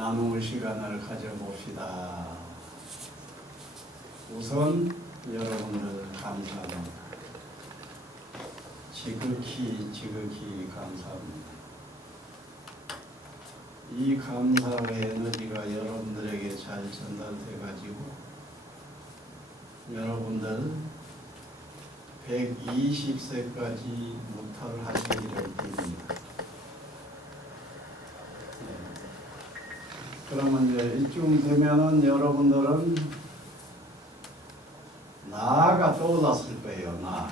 나눔의 시간을 가져봅시다. 우선 여러분들 감사합니다. 지극히 감사합니다. 이 감사의 에너지가 여러분들에게 잘 전달돼 가지고 여러분들 120세까지 무탈을 하시기를 빕니다. 그러면 이제 이쯤 되면은 여러분들은 나가 떠올랐을 거예요.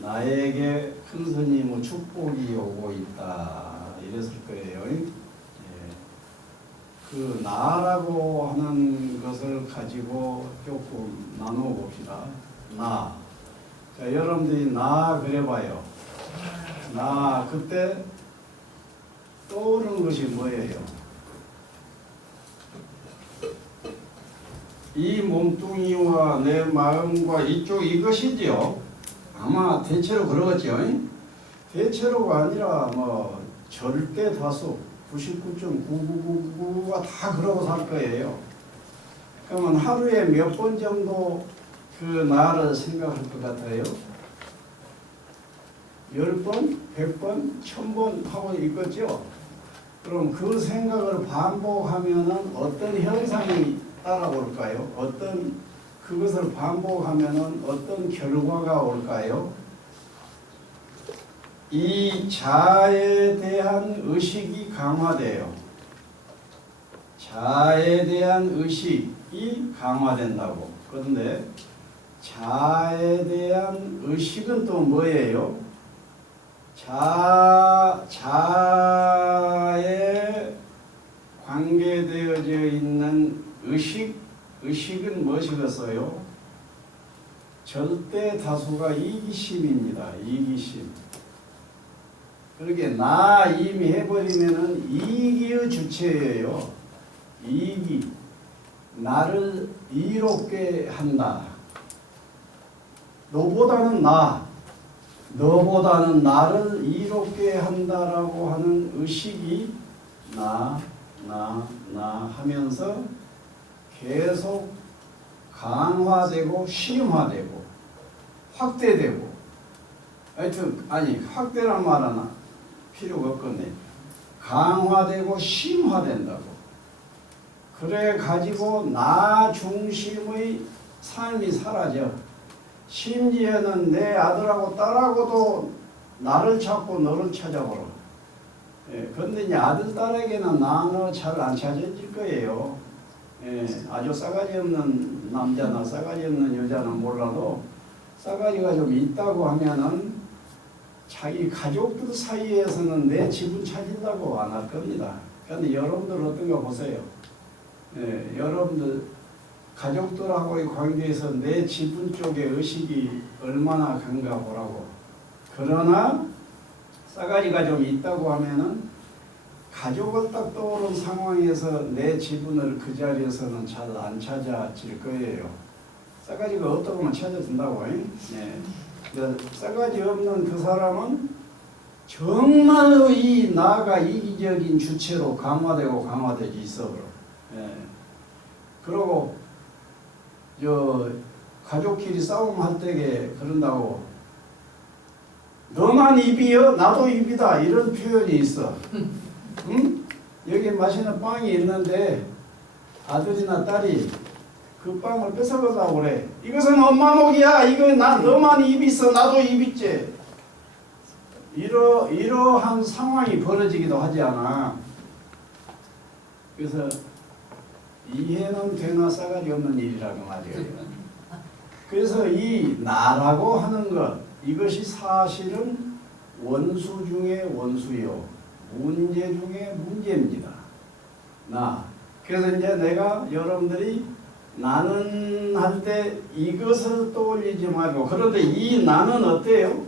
나에게 큰 스님의 축복이 오고 있다 이랬을 거예요. 그 나라고 하는 것을 가지고 조금 나누어 봅시다. 나. 자, 여러분들이 나 그래봐요. 나 그때 떠오르는 것이 뭐예요? 이 몸뚱이와 내 마음과 이것이지요. 아마 대체로 그러겠죠. 대체로가 아니라 절대 다수 99.9999가 다 그러고 살 거예요. 그러면 하루에 몇 번 정도 그 나를 생각할 것 같아요? 10번, 100번, 1000번 하고 있겠죠? 그럼 그 생각을 반복하면은 어떤 현상이 따라올까요? 그것을 반복하면은 어떤 결과가 올까요? 이 자에 대한 의식이 강화돼요. 자에 대한 의식이 강화된다고. 그런데 자에 대한 의식은 또 뭐예요? 자에 관계되어져 있는 의식은 무엇이겠어요? 절대 다수가 이기심입니다. 이기심. 그렇게 나 이미 해버리면은 이기의 주체예요. 이기. 나를 이롭게 한다. 너보다는 나를 이롭게 한다라고 하는 의식이 나 하면서 계속 강화되고 심화되고 확대되고 하여튼 확대란 말 하나 필요가 없겠네. 강화되고 심화된다고. 그래 가지고 나 중심의 삶이 사라져. 심지어는 내 아들하고 딸하고도 나를 찾고 너를 찾아보라. 그런데 이제 아들 딸에게는 나는 잘 안 찾아질 거예요. 아주 싸가지 없는 남자나 싸가지 없는 여자는 몰라도 싸가지가 좀 있다고 하면은 자기 가족들 사이에서는 내 지분 찾으려고 안 할 겁니다. 그런데 여러분들 어떤가 보세요. 여러분들 가족들하고의 관계에서 내 지분 쪽의 의식이 얼마나 강가 보라고. 그러나 싸가지가 좀 있다고 하면은 가족을 딱 떠오른 상황에서 내 지분을 그 자리에서는 잘 안 찾아질 거예요. 싸가지가 없다고 하면 찾아준다고. 싸가지 없는 그 사람은 정말 이 나가 이기적인 주체로 강화되지 있어. 그러고 가족끼리 싸움할 때에 그런다고 너만 입이여 나도 입이다 이런 표현이 있어. 응? 여기 맛있는 빵이 있는데 아들이나 딸이 그 빵을 뺏어가려고 그래. 이것은 엄마 목이야. 이거 너만 입 있어. 나도 입 있지. 이러한 상황이 벌어지기도 하지 않아. 그래서 이해는 되나 싸가지 없는 일이라고 말이에요. 그래서 이 나라고 하는 것 이것이 사실은 원수 중에 원수요. 문제 중에 문제입니다. 그래서 이제 내가 여러분들이 나는 할 때 이것을 떠올리지 말고 그런데 이 나는 어때요?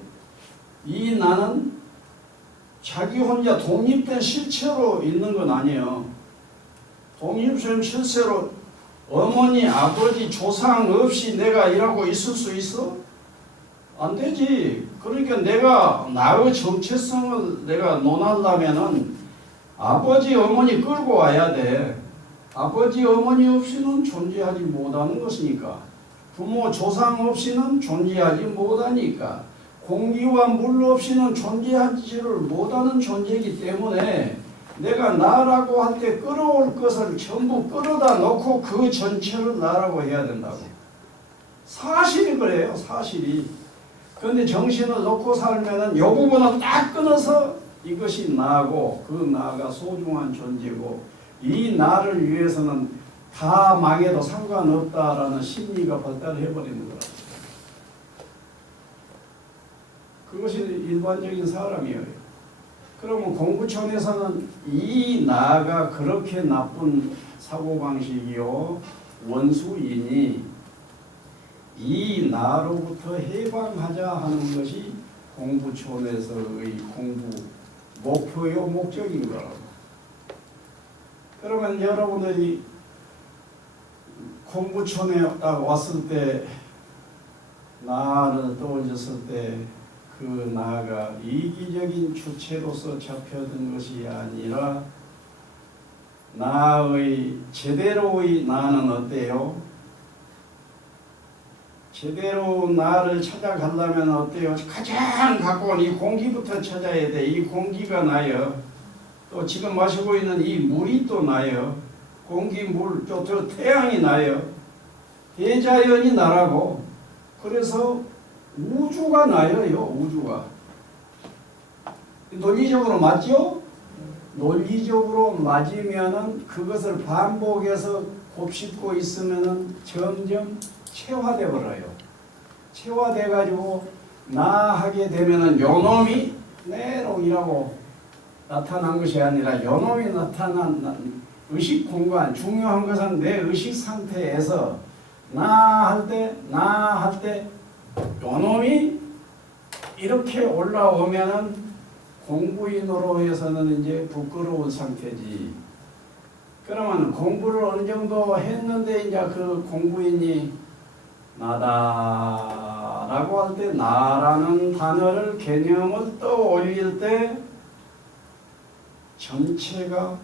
이 나는 자기 혼자 독립된 실체로 있는 건 아니에요. 독립된 실체로 어머니, 아버지, 조상 없이 내가 일하고 있을 수 있어? 안 되지. 그러니까 내가 나의 정체성을 내가 논하려면은 아버지 어머니 끌고 와야 돼. 아버지 어머니 없이는 존재하지 못하는 것이니까. 부모 조상 없이는 존재하지 못하니까. 공기와 물 없이는 존재하지를 못하는 존재이기 때문에 내가 나라고 할 때 끌어올 것을 전부 끌어다 놓고 그 전체를 나라고 해야 된다고. 사실이 그래요. 사실이. 그런데 정신을 놓고 살면은 요 부분을 딱 끊어서 이것이 나고 그 나가 소중한 존재고 이 나를 위해서는 다 망해도 상관없다라는 심리가 발달해버리는 거라. 그것이 일반적인 사람이에요. 그러면 공부촌에서는 이 나가 그렇게 나쁜 사고방식이요 원수이니 이 나로부터 해방하자 하는 것이 공부촌에서의 공부 목표요 목적인 거라고. 그러면 여러분들이 공부촌에 딱 왔을 때 나를 떠올렸을 때 그 나가 이기적인 주체로서 잡혀든 것이 아니라 나의 제대로의 나는 어때요? 제대로 나를 찾아가려면 어때요? 가장 가까운 이 공기부터 찾아야 돼. 이 공기가 나요. 또 지금 마시고 있는 이 물이 또 나요. 공기, 물, 또 저 태양이 나요. 대자연이 나라고. 그래서 우주가 나요. 우주가. 논리적으로 맞죠? 논리적으로 맞으면은 그것을 반복해서 곱씹고 있으면은 점점 체화돼 버려요. 체화돼 가지고 나 하게 되면은 요놈이 내롱이라고 나타난 것이 아니라 요놈이 나타난 의식 공간. 중요한 것은 내 의식 상태에서 나 할 때 요놈이 이렇게 올라오면은 공부인으로 해서는 이제 부끄러운 상태지. 그러면 공부를 어느 정도 했는데 이제 그 공부인이 나다라고 할 때 나라는 단어를 개념을 떠올릴 때 전체가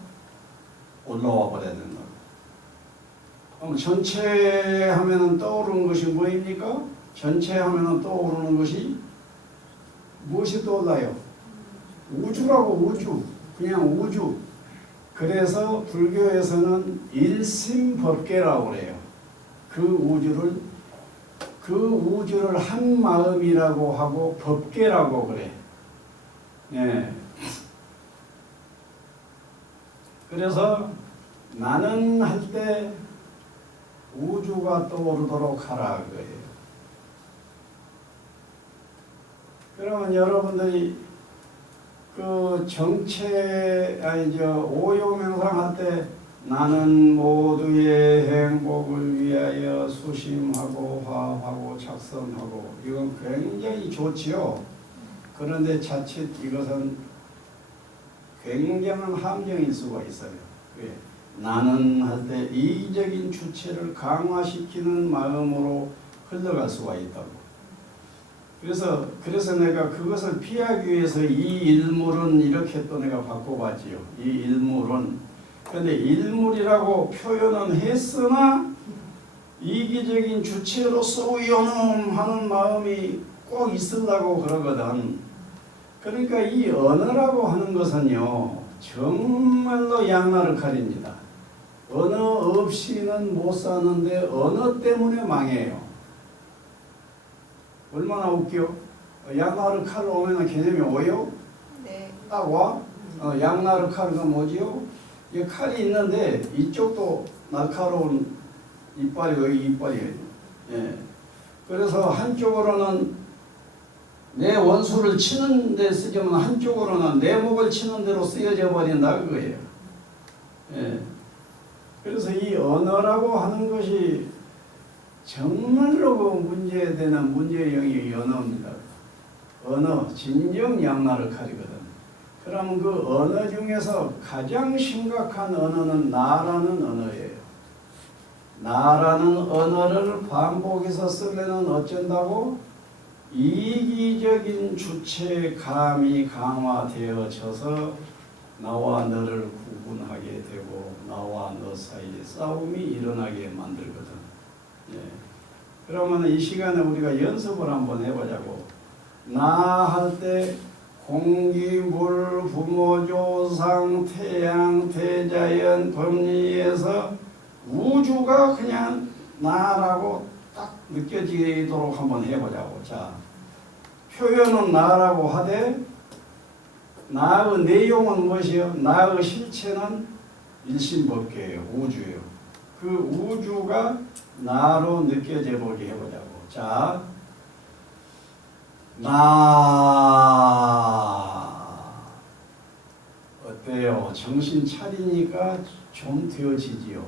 올라와 버려야 된다. 그럼 전체 하면은 떠오르는 것이 뭐입니까? 전체 하면은 떠오르는 것이 무엇이 떠올라요? 우주라고. 우주. 그냥 우주. 그래서 불교에서는 일심법계라고 그래요. 그 우주를 한 마음이라고 하고 법계라고 그래. 네. 그래서 나는 할 때 우주가 떠오르도록 하라 그거예요. 그러면 여러분들이 그 오요명상 할 때 나는 모두의 행복을 위하여 수심하고 화합하고 작성하고 이건 굉장히 좋지요. 그런데 자칫 이것은 굉장한 함정일 수가 있어요. 왜? 나는 할 때 이기적인 주체를 강화시키는 마음으로 흘러갈 수가 있다고. 그래서 내가 그것을 피하기 위해서 이 일물은 이렇게 또 내가 바꿔봤지요. 이 일물은. 그런데 일물이라고 표현은 했으나 이기적인 주체로서 위험하는 마음이 꼭 있으려고 그러거든. 그러니까 이 언어라고 하는 것은요. 정말로 양나르칼입니다. 언어 없이는 못 사는데 언어 때문에 망해요. 얼마나 웃겨? 양나르칼 오면 개념이 오요? 네. 딱 와? 양나르칼가 뭐지요? 이 칼이 있는데 이쪽도 날카로운 이빨이 여기 이빨이에요. 예. 그래서 한쪽으로는 내 원수를 치는 데 쓰지만 한쪽으로는 내 목을 치는 대로 쓰여져 버린다 그거예요. 예. 그래서 이 언어라고 하는 것이 정말로 그 문제되는 문제형이 언어입니다. 언어, 진정 양나르칼이거든. 그러면 그 언어 중에서 가장 심각한 언어는 나라는 언어예요. 나라는 언어를 반복해서 쓰면은 어쩐다고? 이기적인 주체감이 강화되어져서 나와 너를 구분하게 되고 나와 너 사이에 싸움이 일어나게 만들거든. 예. 그러면 이 시간에 우리가 연습을 한번 해보자고. 나 할 때 공기, 물, 부모, 조상, 태양, 대자연, 법리에서 우주가 그냥 나라고 딱 느껴지도록 한번 해보자고. 자, 표현은 나라고 하되 나의 내용은 무엇이요? 나의 실체는 일심법계예요. 우주예요. 그 우주가 나로 느껴져 보게 해보자고. 자, 나 어때요? 정신 차리니까 좀 되어지지요.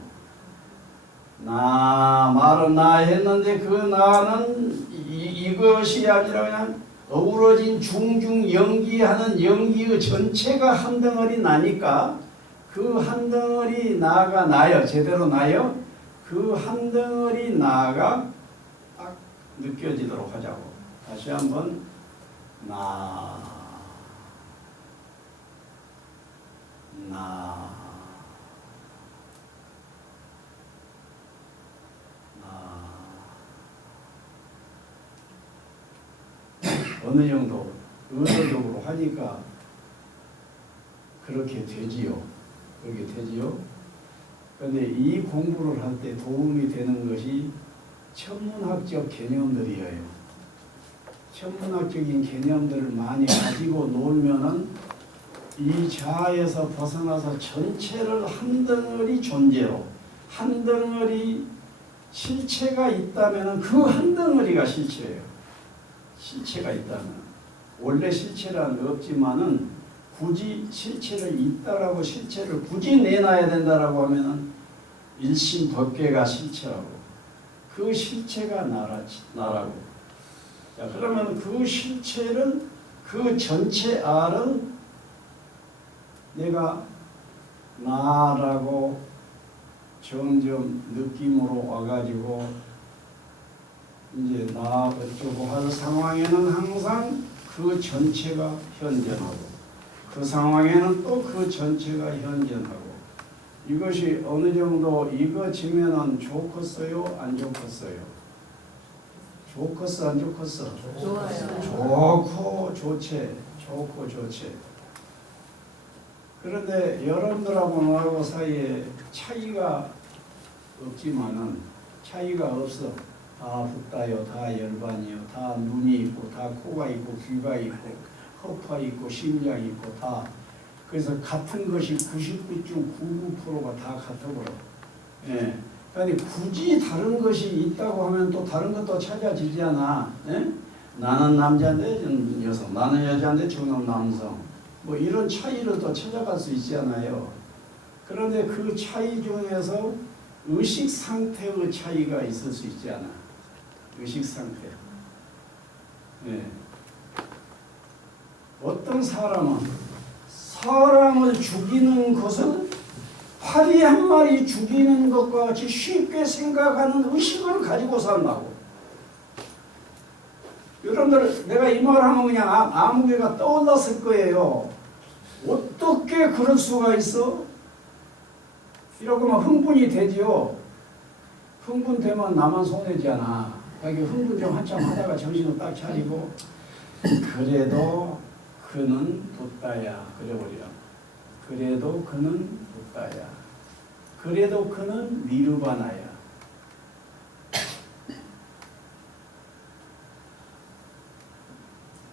나 말은 나 했는데 그 나는 이것이 아니라 그냥 어우러진 중중 연기하는 연기의 전체가 한 덩어리 나니까 그 한 덩어리 나가 나요. 제대로 나요. 그 한 덩어리 나가 딱 느껴지도록 하자고. 다시 한번 나 어느 정도 의도적으로 하니까 그렇게 되지요. 그렇게 되지요. 그런데 이 공부를 할 때 도움이 되는 것이 천문학적 개념들이에요. 천문학적인 개념들을 많이 가지고 놀면은 이 자아에서 벗어나서 전체를 한 덩어리 존재로, 한 덩어리 실체가 있다면 그 한 덩어리가 실체예요. 실체가 있다면. 원래 실체란 없지만은 굳이 실체를 있다라고 실체를 굳이 내놔야 된다라고 하면은 일심법계가 실체라고. 그 실체가 나라고. 자, 그러면 그 실체를, 그 전체 알을 내가 나라고 점점 느낌으로 와가지고 이제 나 어쩌고 할 상황에는 항상 그 전체가 현존하고 그 상황에는 또 그 전체가 현존하고 이것이 어느 정도 이거지면은 좋겠어요? 안 좋겠어요? 좋겠어? 안 좋겠어? 좋아요. 좋고 좋지. 좋고 좋지. 그런데 여러분들하고 나하고 사이에 차이가 없지만은 차이가 없어. 다 붓다요, 다 열반이요, 다 눈이 있고, 다 코가 있고, 귀가 있고, 허파 있고, 심장이 있고, 다. 그래서 같은 것이 99.99%가 다 같아버려. 예. 그런데 굳이 다른 것이 있다고 하면 또 다른 것도 찾아지잖아. 예? 나는 남자인데 여성, 나는 여자인데 저는 남성. 뭐 이런 차이를 또 찾아갈 수 있잖아요. 그런데 그 차이 중에서 의식 상태의 차이가 있을 수 있잖아. 의식 상태. 네. 어떤 사람은 사람을 죽이는 것은 파리 한 마리 죽이는 것과 같이 쉽게 생각하는 의식을 가지고 산다고. 여러분들 내가 이 말하면 그냥 아무 개가 떠올랐을 거예요. 어떻게 그럴 수가 있어? 이러고 막 흥분이 되지요. 흥분되면 나만 손해지잖아. 자기 흥분 좀 한참 하다가 정신을 딱 차리고 그래도 그는 붓다야 그래버리라. 그래도 그는 붓다야. 그래도 그는 니르바나야.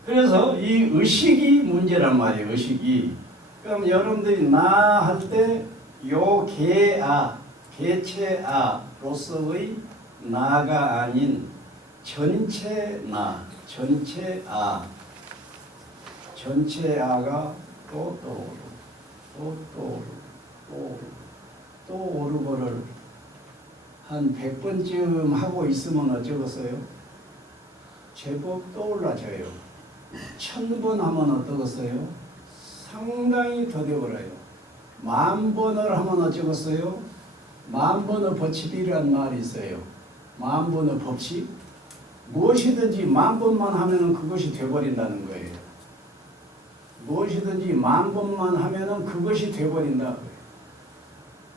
그래서 이 의식이 문제란 말이에요. 의식이. 그럼 여러분들이 나 할 때 요 개아, 개체아로서의 나가 아닌 전체 나, 전체 아, 전체 아가 또 오르고를 한 100번쯤 하고 있으면 어쩌겠어요? 제법 떠올라져요. 1000번 하면 어떠겠어요? 상당히 더 되어버려요. 10,000번을 하면 어쩌겠어요? 10,000번의 법칙이라는 말이 있어요. 10,000번의 법칙? 무엇이든지 10,000번만 하면 그것이 되어버린다는 거예요. 무엇이든지 10,000번만 하면은 그것이 돼버린다.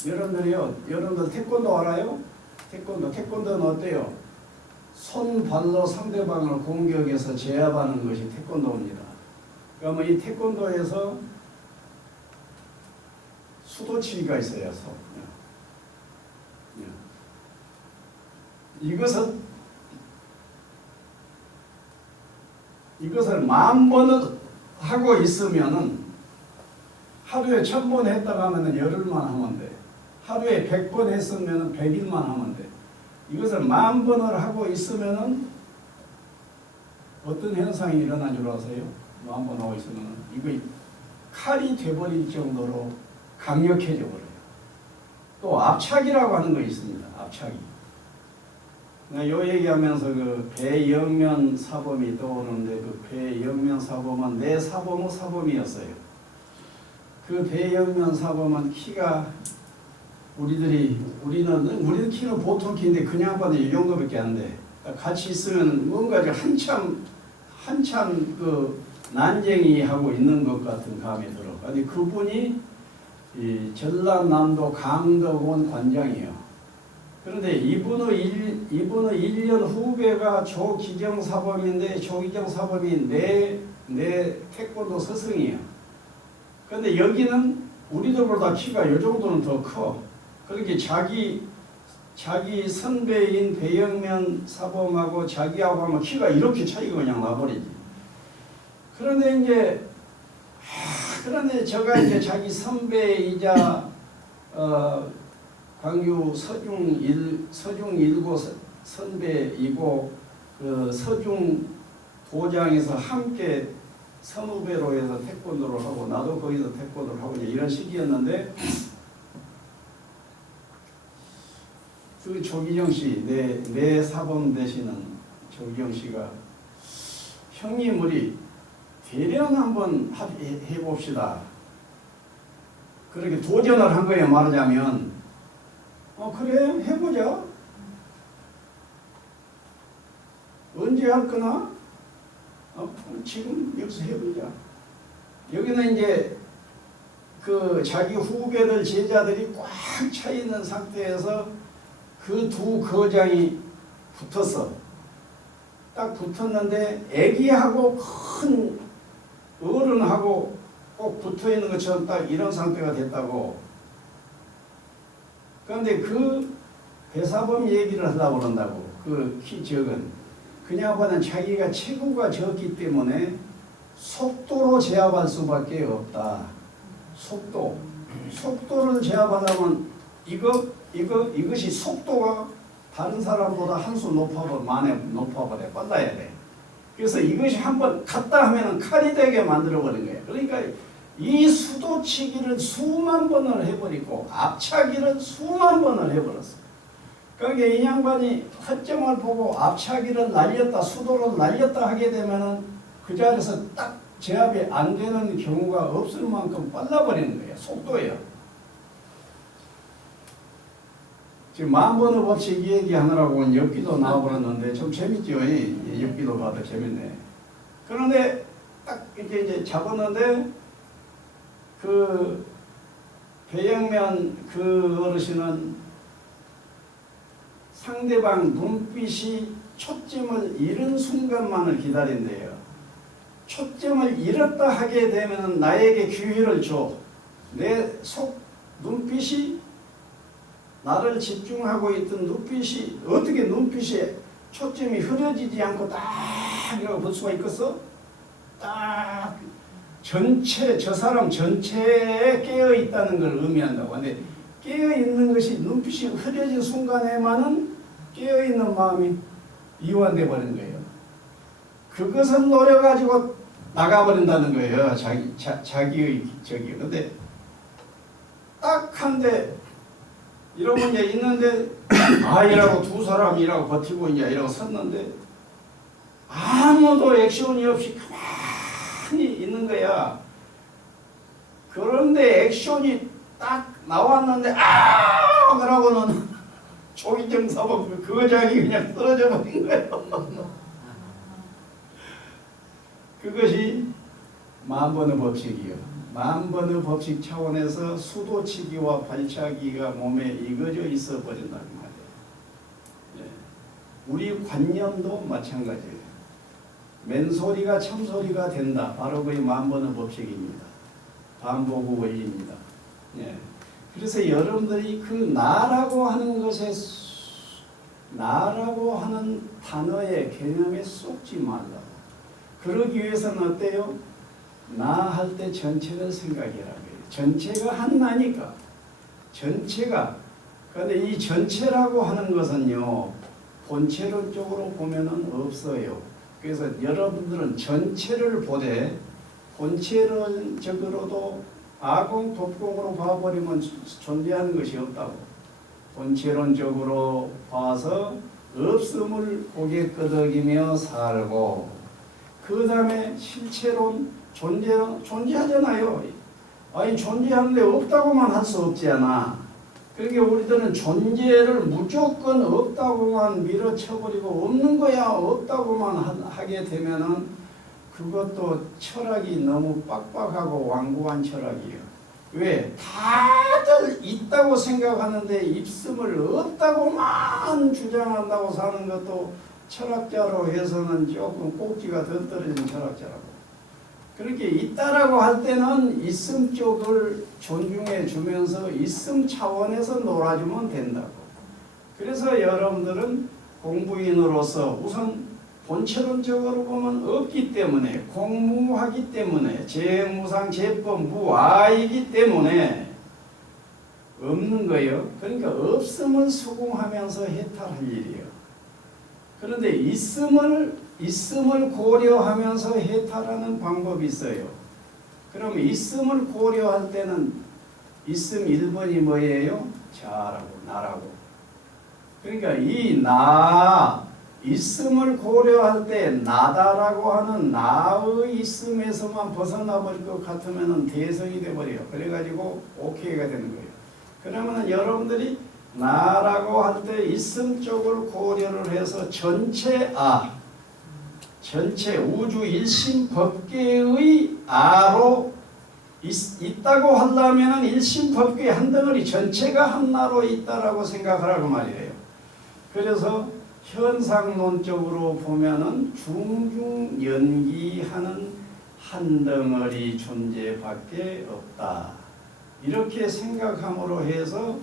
여러분들 태권도 알아요? 태권도는 어때요? 손, 발로 상대방을 공격해서 제압하는 것이 태권도입니다. 그러면 이 태권도에서 수도치기가 있어요. 이것을 10,000번을 하고 있으면은 하루에 1,000번 했다가 하면은 열흘만 하면 돼. 하루에 100번 했으면은 100일만 하면 돼. 이것을 10,000번을 하고 있으면은 어떤 현상이 일어난 줄 아세요? 10,000번 하고 있으면은 이거 칼이 돼버릴 정도로 강력해져 버려요. 또 압착이라고 하는 거 있습니다. 압착이. 요 얘기하면서 그 배영면 사범이 떠오르는데 그 배영면 사범은 내 사범의 사범이었어요. 그 배영면 사범은 키가 우리는 키는 보통 키인데 그냥 봐도 이 정도밖에 안 돼. 같이 있으면 뭔가 한참 그 난쟁이 하고 있는 것 같은 감이 들어. 아니 그분이 이 전라남도 강덕원 관장이에요. 그런데 이분의 1년 후배가 조기정 사범인데 조기정 사범이 내 태권도 스승이에요. 그런데 여기는 우리들보다 키가 이 정도는 더 커. 그렇게 자기 선배인 배영면 사범하고 자기하고 하면 키가 이렇게 차이가 그냥 나버리지. 그런데 저가 이제 자기 선배이자 광주 서중 일고 선배이고 그 서중 도장에서 함께 선후배로 해서 태권도를 하고 나도 거기서 태권도를 하고 이런 시기였는데 그 조기정 씨, 내 사범 되시는 조기정 씨가 형님 우리 대련 한번 해봅시다. 그렇게 도전을 한 거예요. 말하자면 그래 해보자. 언제 할 거나? 지금 여기서 해보자. 여기는 이제 그 자기 후배들 제자들이 꽉 차 있는 상태에서 그 두 거장이 붙었어. 딱 붙었는데 애기하고 큰 어른하고 꼭 붙어 있는 것처럼 딱 이런 상태가 됐다고. 그런데 그 배사범 얘기를 하려고 그런다고. 그 키 적은. 그냥 보면 자기가 체구가 적기 때문에 속도로 제압할 수밖에 없다. 속도를 제압하려면 이것이 속도가 다른 사람보다 한 수 높아버려. 빨라야 돼. 그래서 이것이 한번 갔다 하면 칼이 되게 만들어버린 거예요. 그러니까 이 수도치기를 수만 번을 해버리고 압차기를 수만 번을 해버렸어요. 그러니까 이 양반이 허점을 보고 압차기를 날렸다, 수도를 날렸다 하게 되면은 그 자리에서 딱 제압이 안 되는 경우가 없을 만큼 빨라버리는 거예요. 속도예요. 지금 10,000번의 법칙 이 얘기하느라고 엽기도 나와버렸는데 좀 재밌죠? 엽기도 봐도 재밌네. 그런데 딱 이제 잡았는데 그 배영면 그 어르신은 상대방 눈빛이 초점을 잃은 순간만을 기다린대요. 초점을 잃었다 하게 되면 나에게 기회를 줘. 내 눈빛이 나를 집중하고 있던 눈빛이 어떻게 눈빛에 초점이 흐려지지 않고 딱 이러고 볼 수가 있겠어? 딱 저 사람 전체에 깨어 있다는 걸 의미한다고. 근데 깨어 있는 것이 눈빛이 흐려진 순간에만은 깨어 있는 마음이 이완돼 버린 거예요. 그것을 노려가지고 나가버린다는 거예요. 자기의 저기. 근데 딱 한데 이러고 이제 있는데 이라고 두 사람이라고 버티고 이제 이러고 섰는데 아무도 액션이 없이 가만히 있는 거야. 그런데 액션이 딱 나왔는데 그러고는 조기정 사범 그 거장이 그냥 떨어져 버린 거예요. 그것이 만번의 법칙이요. 만번의 법칙 차원에서 수도치기와 발차기가 몸에 익어져 있어 버린다는 말이에요. 예. 우리 관념도 마찬가지예요. 맨소리가 참소리가 된다. 바로 그의 만번의 법칙입니다. 반복 원리입니다. 예. 그래서 여러분들이 그 나라고 하는 것에 나라고 하는 단어의 개념에 쏙지 말라고. 그러기 위해서는 어때요? 나 할 때 전체를 생각해라. 전체가 하나니까. 전체가. 그런데 이 전체라고 하는 것은요, 본체론적으로 보면은 없어요. 그래서 여러분들은 전체를 보되 본체론적으로도 아공, 법공으로 봐버리면 존재하는 것이 없다고. 본체론적으로 봐서 없음을 고개 끄덕이며 살고, 그 다음에 실체론, 존재하잖아요. 아니 존재하는데 없다고만 할 수 없잖아. 그러니까 우리들은 존재를 무조건 없다고만 밀어쳐버리고 없는 거야 없다고만 하게 되면은 그것도 철학이 너무 빡빡하고 완고한 철학이에요. 왜? 다들 있다고 생각하는데 있음을 없다고만 주장한다고 사는 것도 철학자로 해서는 조금 꼭지가 더 떨어진 철학자라고. 그렇게 있다라고 할 때는 있음 쪽을 존중해 주면서 있음 차원에서 놀아주면 된다고. 그래서 여러분들은 공부인으로서 우선 본체론적으로 보면 없기 때문에, 공무하기 때문에, 재무상 재법 무아이기 때문에 없는 거예요. 그러니까 없음을 수긍하면서 해탈할 일이에요. 그런데 있음을 고려하면서 해탈하는 방법이 있어요. 그럼 있음을 고려할 때는 있음 1번이 뭐예요? 자라고, 나라고. 그러니까 이 나, 있음을 고려할 때 나다라고 하는 나의 있음에서만 벗어나 버릴 것 같으면 대성이 돼버려요. 그래가지고 오케이가 되는 거예요. 그러면 여러분들이 나라고 할 때 있음 쪽을 고려를 해서 전체 우주 일심 법계의 아로 있다고 하려면 일심 법계 한 덩어리 전체가 하나로 있다라고 생각하라고 말이에요. 그래서 현상론적으로 보면은 중중 연기하는 한 덩어리 존재밖에 없다. 이렇게 생각함으로 해서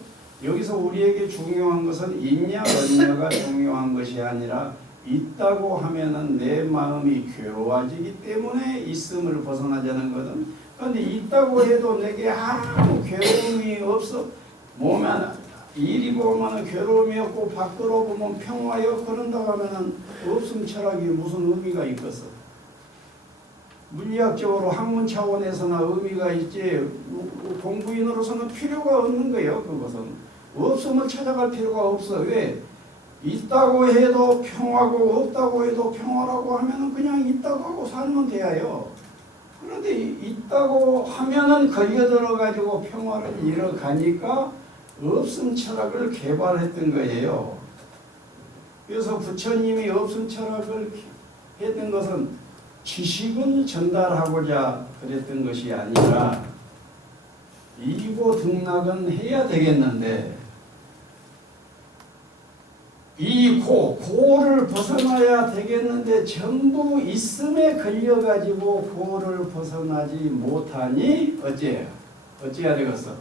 여기서 우리에게 중요한 것은 있냐 없냐가 중요한 것이 아니라 있다고 하면은 내 마음이 괴로워지기 때문에 있음을 벗어나자는 거든. 그런데 있다고 해도 내게 아무 괴로움이 없어. 몸에 이리 보면 괴로움이 없고 밖으로 보면 평화요. 그런다고 하면은 없음 철학이 무슨 의미가 있겠어? 물리학적으로 학문 차원에서나 의미가 있지 공부인으로서는 필요가 없는 거예요. 그것은 없음을 찾아갈 필요가 없어. 왜? 있다고 해도 평화고 없다고 해도 평화라고 하면은 그냥 있다고 하고 살면 돼요. 그런데 있다고 하면은 걸려들어 가지고 평화를 잃어가니까 없음 철학을 개발했던 거예요. 그래서 부처님이 없음 철학을 했던 것은 지식을 전달하고자 그랬던 것이 아니라 이고 등락은 해야 되겠는데 이 고를 벗어나야 되겠는데 전부 있음에 걸려가지고 고를 벗어나지 못하니 어찌해야 되겠어?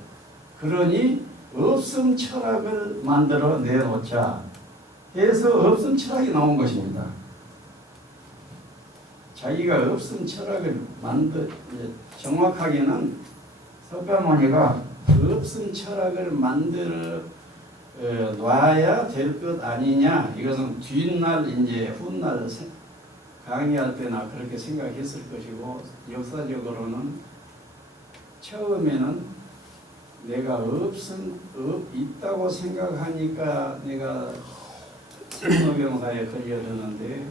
그러니 없음 철학을 만들어 내놓자 해서 없음 철학이 나온 것입니다. 자기가 없음 철학을 정확하게는 석가모니가 없음 철학을 만들어 놔야 될 것 아니냐. 이것은 뒷날 이제 훗날 강의할 때나 그렇게 생각했을 것이고, 역사적으로는 처음에는 내가 있다고 생각하니까 내가 생로병사에 걸려드는데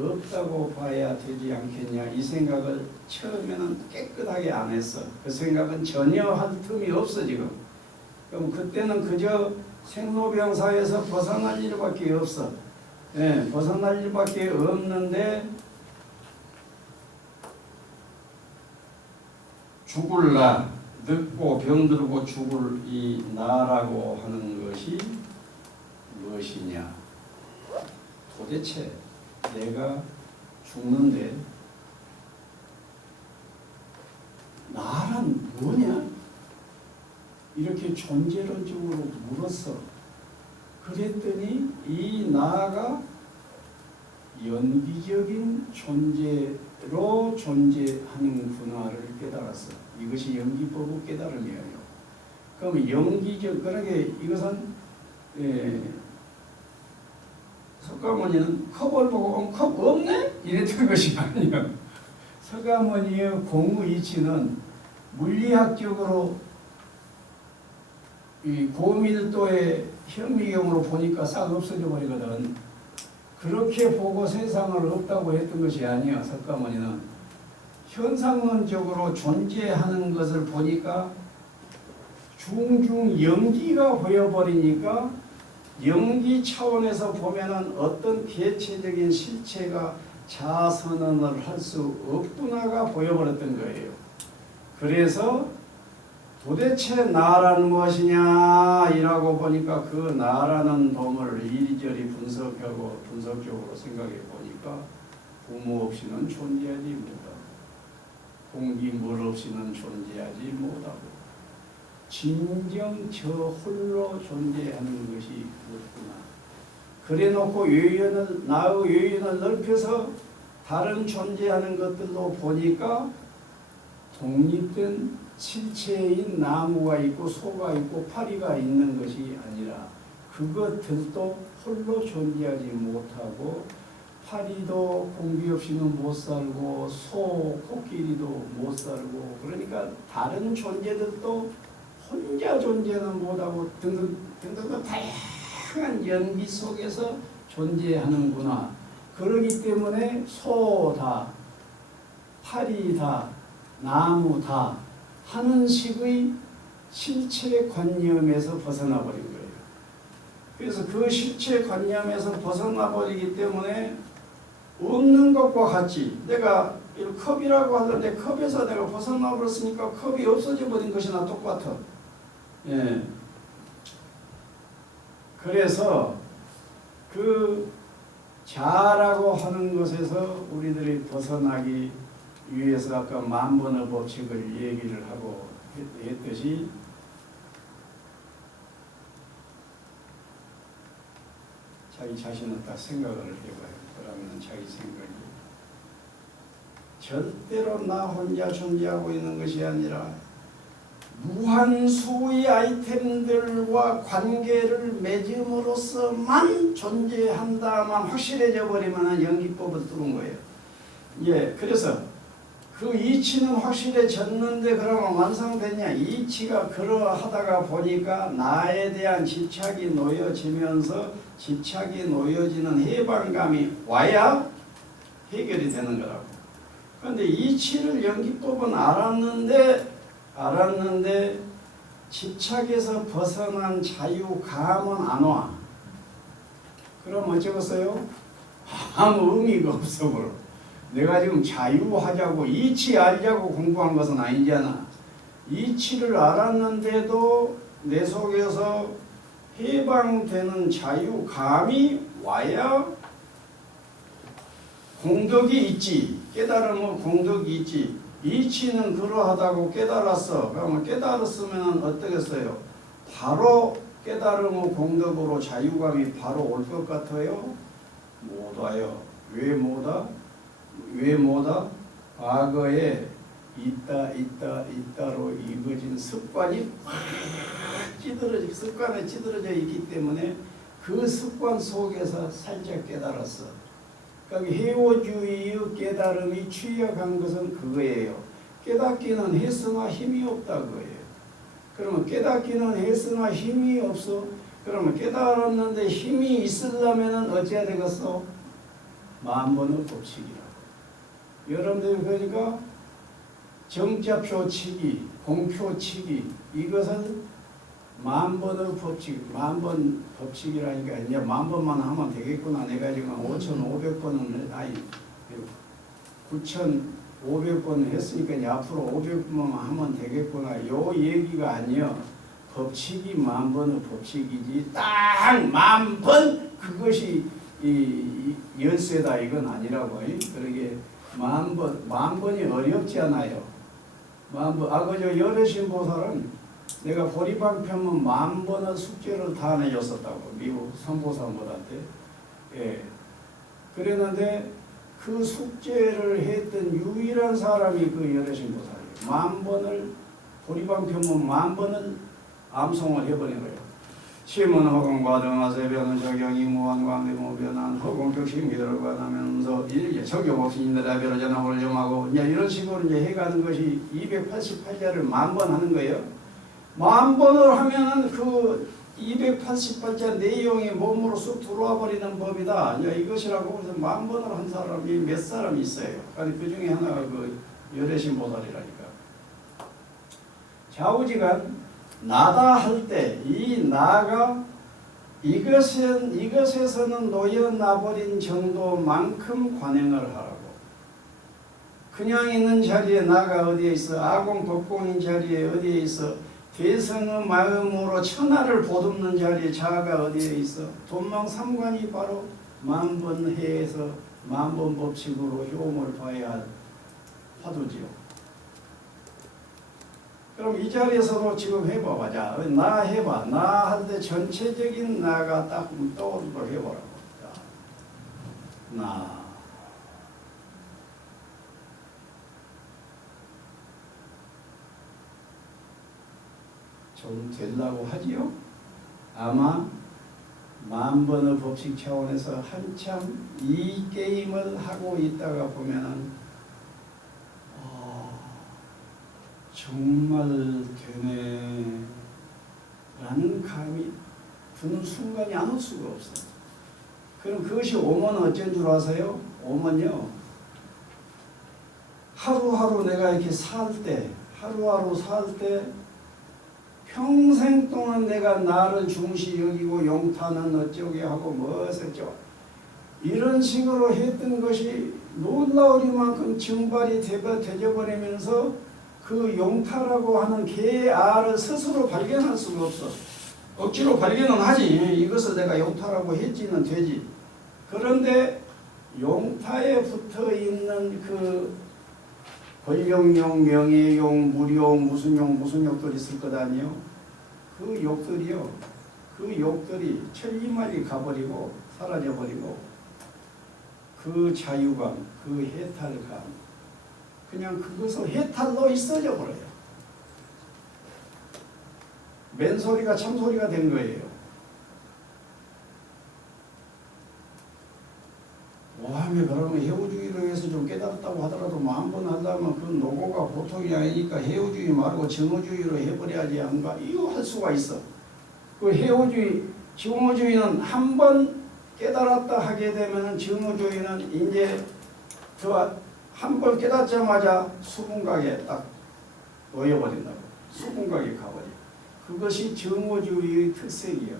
없다고 봐야 되지 않겠냐 이 생각을 처음에는 깨끗하게 안 했어. 그 생각은 전혀 할 틈이 없어 지금. 그럼 그때는 그저 생로병사에서 벗어날 일밖에 없어. 예, 벗어날 일밖에 없는데 죽을 나, 늙고 병들고 죽을 이 나라고 하는 것이 무엇이냐? 도대체 내가 죽는데 나란 뭐냐? 이렇게 존재론적으로 물었어. 그랬더니 이 나가 연기적인 존재로 존재하는구나를 깨달았어. 이것이 연기법의 깨달음이에요. 그럼 연기적, 그러니까 이것은 석가모니는 컵을 보고 컵 없네? 이랬던 것이 아니에요. 석가모니의 공의 이치는 물리학적으로 이 고밀도의 현미경으로 보니까 싹 없어져 버리거든. 그렇게 보고 세상을 없다고 했던 것이 아니야. 석가모니는 현상론적으로 존재하는 것을 보니까 중중 연기가 보여버리니까 연기 차원에서 보면은 어떤 개체적인 실체가 자선언을 할 수 없구나가 보여버렸던 거예요. 그래서 도대체 나라는 무엇이냐 이라고 보니까 그 나라는 도를 이리저리 분석하고 분석적으로 생각해 보니까 부모 없이는 존재하지 못하고 공기 물 없이는 존재하지 못하고 진정 저 홀로 존재하는 것이 없구나. 그래놓고 나의 외연을 넓혀서 다른 존재하는 것들로 보니까 독립된 실체인 나무가 있고 소가 있고 파리가 있는 것이 아니라 그것들도 홀로 존재하지 못하고 파리도 공기 없이는 못 살고 소, 코끼리도 못 살고 그러니까 다른 존재들도 혼자 존재는 못하고 등등 다양한 연기 속에서 존재하는구나. 그러기 때문에 소다, 파리다, 나무다 하는 식의 실체관념에서 벗어나 버린 거예요. 그래서 그 실체관념에서 벗어나 버리기 때문에 없는 것과 같이 내가 컵이라고 하던데 컵에서 내가 벗어나 버렸으니까 컵이 없어져 버린 것이나 똑같아. 예. 그래서 그 자라고 하는 것에서 우리들이 벗어나기 위해서 아까 만번의 법칙을 얘기를 하고 했듯이 자기 자신을 딱 생각을 해봐요. 그러면 자기 생각이 절대로 나 혼자 존재하고 있는 것이 아니라 무한수의 아이템들과 관계를 맺음으로써만 존재한다만 확실해져 버리면 연기법을 뚫은 거예요. 예, 그래서 그 이치는 확실해졌는데 그러면 완성됐냐? 이치가 그러하다가 보니까 나에 대한 집착이 놓여지면서 집착이 놓여지는 해방감이 와야 해결이 되는 거라고. 그런데 이치를 연기법은 알았는데 집착에서 벗어난 자유감은 안 와. 그럼 어쩌겠어요? 아무 의미가 없어 버려. 내가 지금 자유하자고 이치 알자고 공부한 것은 아니잖아. 이치를 알았는데도 내 속에서 해방되는 자유감이 와야 공덕이 있지. 깨달음은 공덕이 있지. 이치는 그러하다고 깨달았어. 그러면 깨달았으면 어떻겠어요? 바로 깨달음의 공덕으로 자유감이 바로 올 것 같아요? 못 와요. 왜 못 와? 왜 못 와? 과거에 있다로 이어진 습관이 습관에 찌들어져 있기 때문에 그 습관 속에서 살짝 깨달았어. 그러니까 해오주의의 깨달음이 취약한 것은 그거예요. 깨닫기는 했으나 힘이 없다 그거예요. 그러면 깨닫기는 했으나 힘이 없어. 그러면 깨달았는데 힘이 있으려면 어찌해야 되겠어? 만번의 법칙이라고. 여러분들 그러니까 정자표 치기, 공표 치기 이것은 만번의 법칙, 만번 법칙이라니까 이제 만번만 하면 되겠구나. 내가 지금 5,500번은 아니 500번 했으니까 이제 앞으로 500번만 하면 되겠구나. 요 얘기가 아니요. 법칙이 10,000번의 법칙이지 딱 10,000번 그것이 이 열쇠다 이건 아니라고. 그러게 10,000번이 어렵지 않아요. 10,000번. 그저 여르신 보살은 내가 보리방편문 10,000번의 숙제를 다 내줬었다고. 미국 선보사님들한테. 예. 그랬는데 그 숙제를 했던 유일한 사람이 그 여르신 보살이에요. 10,000번을 보리방편문 10,000번을 암송을 해버린 거예요. 심은 허공과등하세 변은 적용이 무한광대무변한 허공격심 기도를 관하면서 이렇게 적용 없이 인들아 변호전화 올점하고 이제 이런 식으로 이제 해가는 것이 288자를 10,000번 하는 거예요. 10,000번을 하면은 그 288자 내용이 몸으로 쑥 들어와 버리는 법이다. 이제 이것이라고 해서 10,000번을 한 사람이 몇 사람이 있어요. 그 중에 하나가 그 여래신 보살이라니까. 좌우지간 나다 할 때 이 나가 이것에서는 놓여나버린 정도만큼 관행을 하라고. 그냥 있는 자리에 나가 어디에 있어? 아공 독공인 자리에 어디에 있어? 대성의 마음으로 천하를 보듬는 자리에 자아가 어디에 있어? 돈망삼관이 바로 10,000번 해에서 10,000번 법칙으로 효험을 봐야 할 화두지요. 그럼 이 자리에서도 지금 해봐봐. 자, 나 해봐. 나 할 때 전체적인 나가 딱 떠오르도록 해보라고. 자, 나. 좀 되려고 하지요? 아마 10,000번의 법칙 차원에서 한참 이 게임을 하고 있다가 보면은 정말 되네 라는 감이 드는 순간이 안 올 수가 없어요. 그럼 그것이 오면 어쩐 줄 아세요? 오면요, 하루하루 내가 이렇게 하루하루 살 때 평생 동안 내가 나를 중시 여기고 용타는 어쩌게 하고 무엇어쩌고 이런 식으로 했던 것이 놀라우리만큼 증발이 되져버리면서 그 용타라고 하는 개알을 스스로 발견할 수가 없어. 억지로 발견은 하지. 이것을 내가 용타라고 했지는 되지. 그런데 용타에 붙어있는 그 권력용, 명예용, 무료용, 무슨 욕들 있을 것 아니에요? 그 욕들이요. 그 욕들이 천리말리 가버리고 사라져버리고 그 자유감, 그 해탈감 그냥 그것을 해탈로 있어져 버려요. 맨소리가 참소리가 된 거예요. 오함에 그러면 해우주의로 해서 좀 깨달았다고 하더라도 10,000번 하려면 그 노고가 보통이 아니니까 해우주의 말고 정오주의로 해버려야지 않가? 이거 할 수가 있어. 그 해우주의, 정오주의는 한 번 깨달았다 하게 되면 정오주의는 이제 한 번 깨닫자마자 수분각에 딱 놓여버린다고. 수분각에 가버려. 그것이 정오주의의 특색이에요.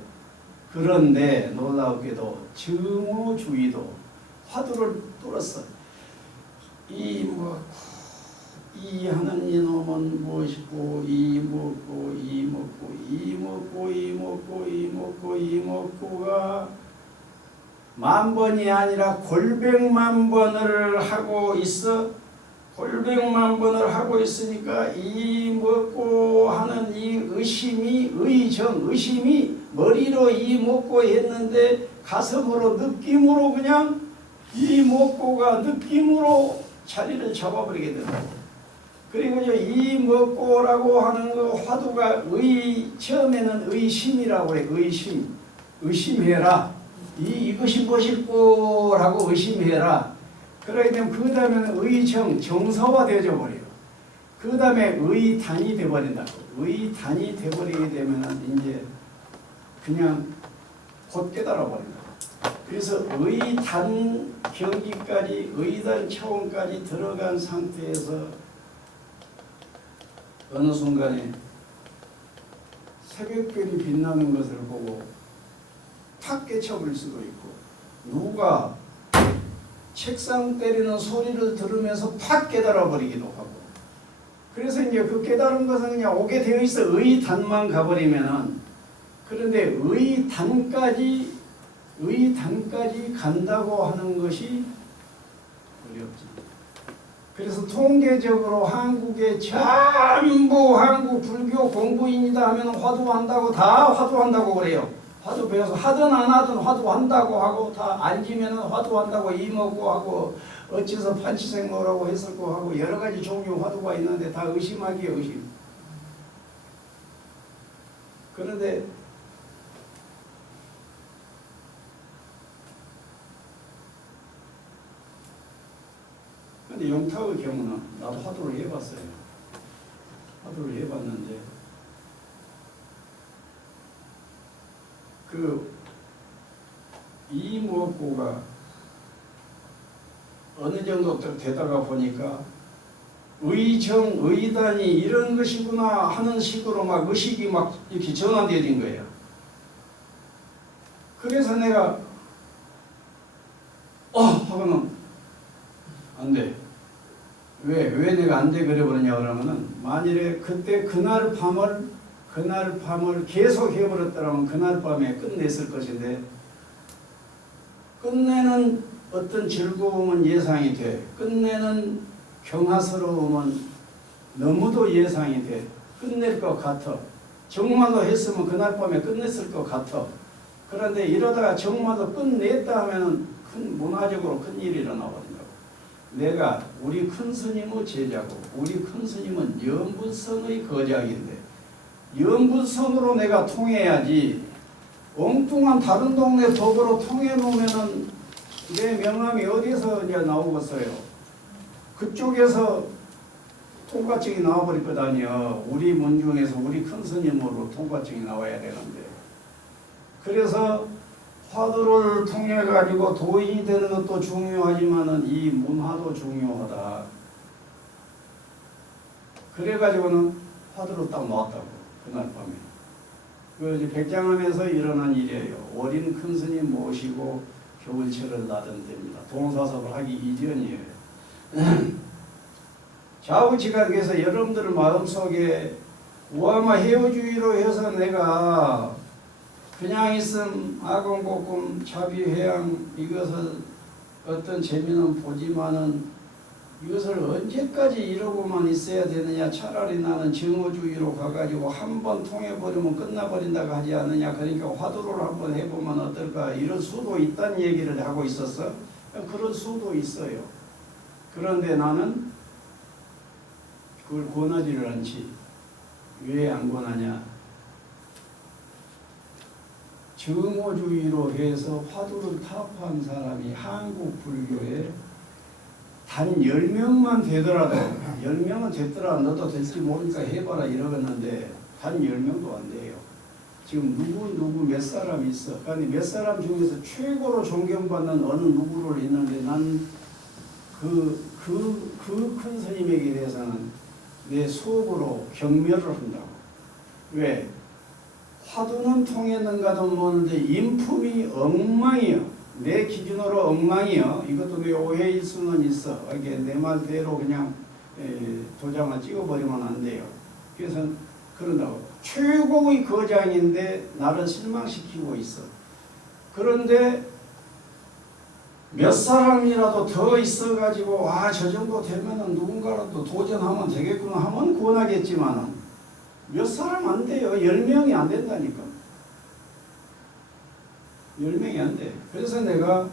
그런데 놀라우게도 정오주의도 화두를 뚫었어. 이 하는 이놈은 무엇이고 이 먹고가 10,000번이 아니라 골백만 번을 하고 있어. 골백만 번을 하고 있으니까 이 먹고 하는 이 의심이 머리로 이 먹고 했는데 가슴으로 느낌으로 그냥 이 먹고가 느낌으로 자리를 잡아버리게 된다고. 그리고 이 먹고라고 하는 그 화두가 처음에는 의심이라고 해. 의심해라. 이것이 무엇일꼬라고 의심해라. 그러게 되면 그 다음에는 정서화 되어져 버려요. 그 다음에 의단이 되어버린다고. 의단이 되어버리게 되면 이제 그냥 곧 깨달아 버린다. 그래서 의단 경기까지, 의단 차원까지 들어간 상태에서 어느 순간에 새벽별이 빛나는 것을 보고 탁 깨쳐버릴 수도 있고, 누가 책상 때리는 소리를 들으면서 팍 깨달아 버리기도 하고. 그래서 이제 그 깨달은 것은 그냥 오게 되어 있어. 의단만 가버리면은. 그런데 의단까지 간다고 하는 것이 어렵지. 그래서 통계적으로 한국의 전부 한국 불교 공부인이다 하면 화두한다고 다 화두한다고 그래요. 화두 배워서 하든 안 하든 화두한다고 하고 다 앉으면 화두한다고 이먹고 하고 어째서 판치생모라고 했을 거 하고 여러 가지 종류 화두가 있는데 다 의심하기에 의심. 그런데 영탁의 경우는 나도 화두를 해봤어요. 화두를 해봤는데 그 이무엇고가 어느 정도 되다가 보니까 의정, 의단이 이런 것이구나 하는 식으로 막 의식이 막 이렇게 전환되는 거예요. 그래서 내가 하고는 안 돼. 왜 내가 안 돼 그래 버리냐 그러면은 만일에 그때 그날 밤을 계속 해버렸더라면 그날 밤에 끝냈을 것인데 끝내는 어떤 즐거움은 예상이 돼. 끝내는 경하스러움은 너무도 예상이 돼. 끝낼 것 같아. 정말로 했으면 그날 밤에 끝냈을 것 같아. 그런데 이러다가 정말로 끝냈다 하면은 문화적으로 큰 일이 일어나거든요. 내가 우리 큰 스님의 제자고 우리 큰 스님은 연불성의 거작인데 연불성으로 내가 통해야지 엉뚱한 다른 동네 법으로 통해 놓으면은 내 명함이 어디서 이제 나오겠어요. 그쪽에서 통과증이 나와버릴 것 아니야. 우리 문중에서 우리 큰 스님으로 통과증이 나와야 되는데. 그래서 화두를 통해 가지고 도인이 되는 것도 중요하지만은 이 문화도 중요하다. 그래 가지고는 화두를 딱 놓았다고 그날 밤에. 그 이제 백장암에서 일어난 일이에요. 어린 큰 스님 모시고 겨울철을 나던 때입니다. 동사섭을 하기 이전이에요. 좌우지각에서 여러분들 마음속에 우아마 해오주의로 해서 내가 그냥 있음 아공복금 자비회양 이것을 어떤 재미는 보지만은 이것을 언제까지 이러고만 있어야 되느냐. 차라리 나는 정오주의로 가가지고 한번 통해버리면 끝나버린다고 하지 않느냐. 그러니까 화두를 한번 해보면 어떨까. 이런 수도 있다는 얘기를 하고 있었어. 그런 수도 있어요. 그런데 나는 그걸 권하지를 않지. 왜 안 권하냐. 정오주의로 해서 화두를 타파한 사람이 한국 불교에 단 10명만 되더라도 10명은 됐더라 너도 될지 모르니까 해봐라 이러겠는데 단 10명도 안 돼요. 지금 누구 몇 사람 있어. 아니 몇 사람 중에서 최고로 존경받는 어느 누구를 있는데 난 그 큰 스님에게 대해서는 내 속으로 경멸을 한다고. 왜? 화두는 통했는가도 모르는데 인품이 엉망이요. 내 기준으로 엉망이요. 이것도 내 오해일 수는 있어. 이게 내 말대로 그냥 도장을 찍어버리면 안 돼요. 그래서 그런다고. 최고의 거장인데 나를 실망시키고 있어. 그런데 몇 사람이라도 더 있어가지고 저 정도 되면은 누군가라도 도전하면 되겠구나 하면 권하겠지만은 몇 사람 안 돼요. 10명이 안 된다니까. 10명이 안 돼. 그래서 내가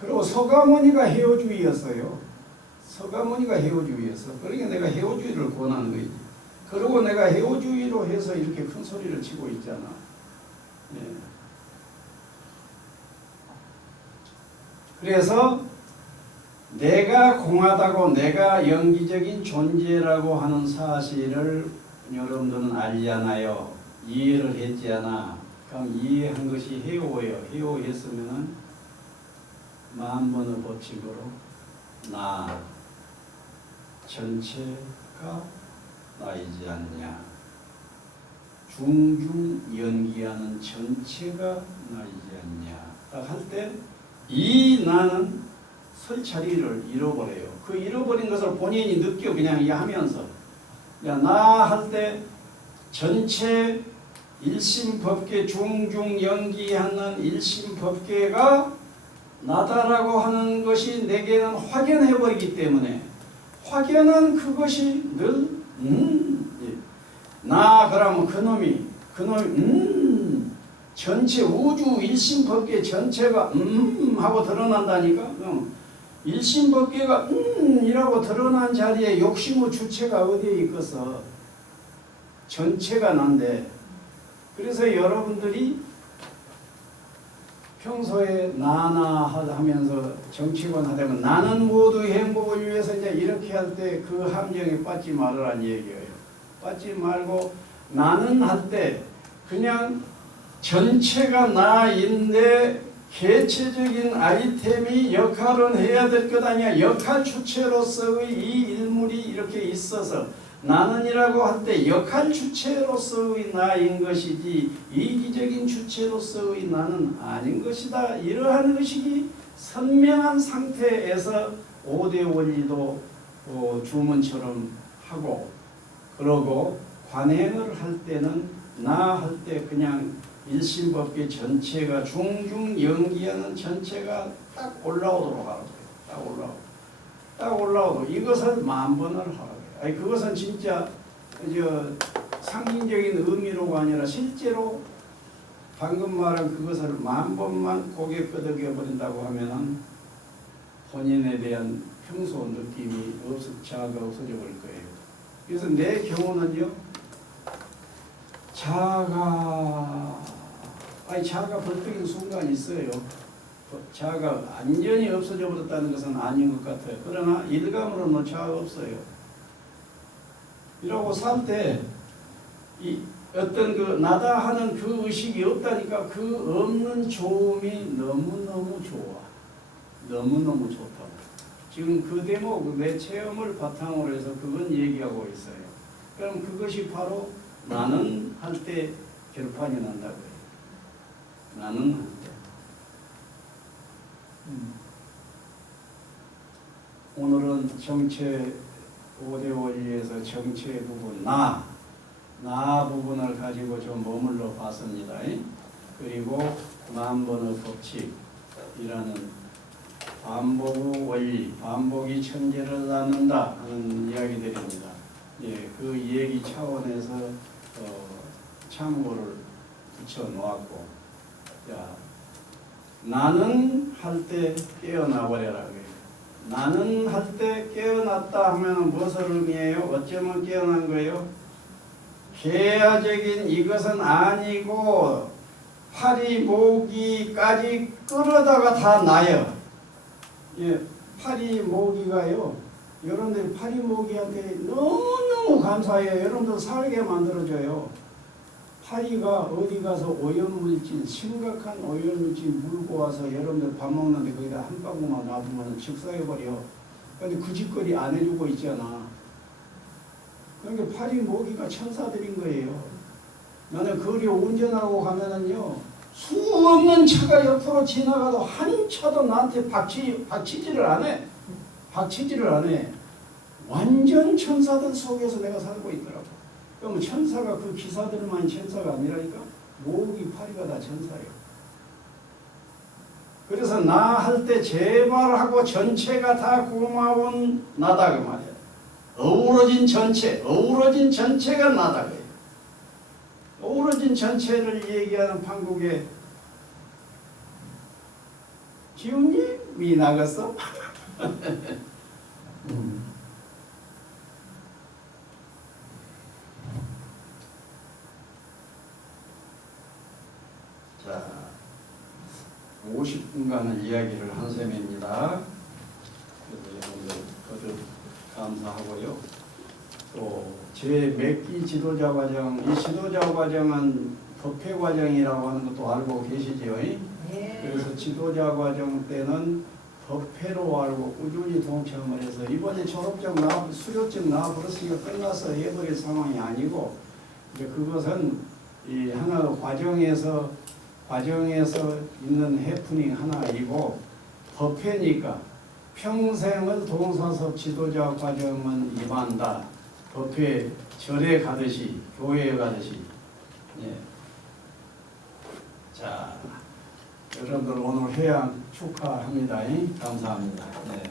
그리고 서가모니가 해오주의였어요. 서가모니가 해오주의였어. 그러니까 내가 해오주의를 권하는 거지. 그리고 내가 해오주의로 해서 이렇게 큰 소리를 치고 있잖아. 예. 그래서 내가 공하다고 내가 영기적인 존재라고 하는 사실을 여러분들은 알잖아요. 이해를 했잖아. 그럼 이해한 것이 해오예요. 해오했으면은 만번의 법칙으로 나 전체가 나이지 않냐. 중중 연기하는 전체가 나이지 않냐. 딱 할 때 이 나는 설 자리를 잃어버려요. 그 잃어버린 것을 본인이 느껴 그냥 이해하면서 나 할 때 전체 일심법계 중중연기하는 일심법계가 나다라고 하는 것이 내게는 확연해버리기 때문에 확연한 그것이 늘 나 그러면 그놈이 전체 우주 일심법계 전체가 하고 드러난다니까. 일심법계가 이라고 드러난 자리에 욕심의 주체가 어디에 있겠어. 전체가 난데. 그래서 여러분들이 평소에 나나 하면서 정치권 하다면 나는 모두 행복을 위해서 이제 이렇게 할 때 그 함정에 빠지지 말으란 얘기예요. 빠지지 말고 나는 할 때 그냥 전체가 나인데 개체적인 아이템이 역할은 해야 될 것 아니야. 역할 주체로서의 이 일물이 이렇게 있어서 나는이라고 할 때 역할 주체로서의 나인 것이지 이기적인 주체로서의 나는 아닌 것이다. 이러한 의식이 선명한 상태에서 5대 원리도 주문처럼 하고 그러고 관행을 할 때는 나 할 때 그냥 일심법계 전체가 중중 연기하는 전체가 딱 올라오도록 하라고요. 딱 올라오도록 이것을 10,000번을 하라고요. 아니 그것은 진짜 상징적인 의미로가 아니라 실제로 방금 말한 그것을 10,000번만 고개 끄덕여 버린다고 하면은 본인에 대한 평소 느낌이 자아가 없어져 버릴 거예요. 그래서 내 경우는요, 자아가 벌떡인 순간이 있어요. 자아가 완전히 없어져 버렸다는 것은 아닌 것 같아요. 그러나 일감으로는 자아가 없어요. 이러고 살 때 이 어떤 그 나다 하는 그 의식이 없다니까 그 없는 좋음이 너무너무 좋아. 너무너무 좋다고. 지금 그 대목 내 체험을 바탕으로 해서 그건 얘기하고 있어요. 그럼 그것이 바로 나는 할 때 결판이 난다고요. 나는 할 때. 오늘은 정체 5대 원리에서 정체 부분 나 부분을 가지고 좀 머물러 봤습니다. 그리고 10,000번의 법칙이라는 반복의 원리, 반복이 천재를 낳는다 하는 이야기들입니다. 예, 그 얘기 차원에서 참고를 붙여 놓았고, 나는 할 때 깨어나 버려라. 나는 할 때 깨어났다 하면 무엇을 의미해요? 어쩌면 깨어난 거예요? 개야적인 이것은 아니고 파리 모기까지 끌어다가 다 나요. 예, 파리 모기가요. 여러분들이 파리 모기한테 너무너무 감사해요. 여러분들 살게 만들어줘요. 파리가 어디 가서 오염물질, 심각한 오염물질 물고 와서 여러분들 밥 먹는데 거기다 한 방울만 놔두면 즉사해버려. 근데 그 짓거리 안 해주고 있잖아. 그러니까 파리 모기가 천사들인 거예요. 나는 거리 운전하고 가면은요, 수없는 차가 옆으로 지나가도 한 차도 나한테 박치지를 안 해. 박치지를 안 해. 완전 천사들 속에서 내가 살고 있더라고. 그럼 천사가 그 기사들만 천사가 아니라니까 모기 파리가 다 천사예요. 그래서 나 할 때 제발 하고 전체가 다 고마운 나다 그 말이야. 어우러진 전체가 나다 그래요. 어우러진 전체를 얘기하는 판국에 기운님이 나갔어? 자, 50분간의 이야기를 한 셈입니다. 그래서 여러분들 거듭 감사하고요. 또 제 몇 기 지도자 과정, 이 지도자 과정은 법회 과정이라고 하는 것도 알고 계시죠? 네. 그래서 지도자 과정 때는 법회로 알고 꾸준히 동참을 해서 이번에 졸업증 수료증 나와버렸으니까 끝나서 해버릴 상황이 아니고, 이제 그것은 이 하나 과정에서 있는 해프닝 하나이고, 법회니까 평생을 동사섭 지도자 과정은 임한다. 법회 절에 가듯이 교회에 가듯이. 예. 자, 여러분들 오늘 회양 축하합니다. 감사합니다. 네.